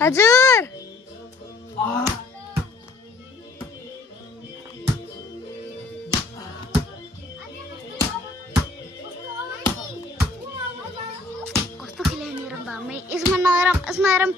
हजुर कस्तो खेले मेरो बामै यसमा नरम यसमा नरम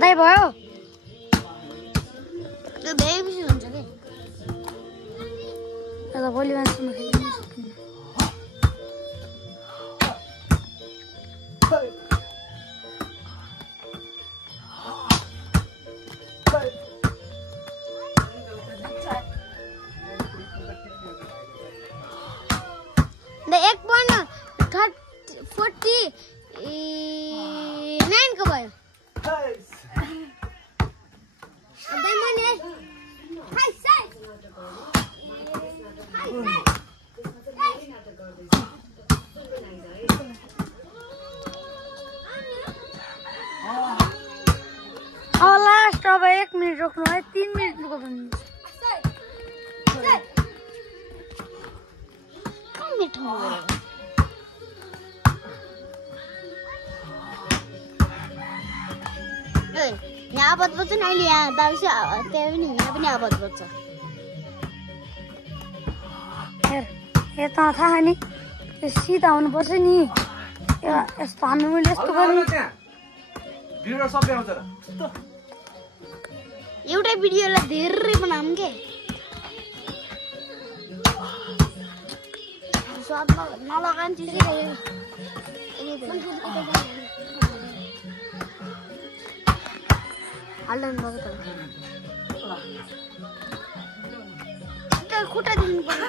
दाइ भयो त्यो धेरै बेसी हुन्छ के ल भोलि मान्छेमा खेल्नु सकिन्न एक पॉइंट 49 को भयो लास्ट अब 1 मिनट रोक्नु है 3 मिनट रुको यहाँ आवाज बज्छ नि अहिले यहाँ दाबी त्यहाँ पनि यहाँ पनि आवाज बज्छ हेर त थाहा नि यो सिधा हुनुपर्छ नि यस्तो हान्नु मैले यस्तो गर्नु एउटै भिडियोलाई धेरै बनाऊँ के स्वाद नलगाउनु चिजै हाल्दैन त खुट्टा दिनु पर्छ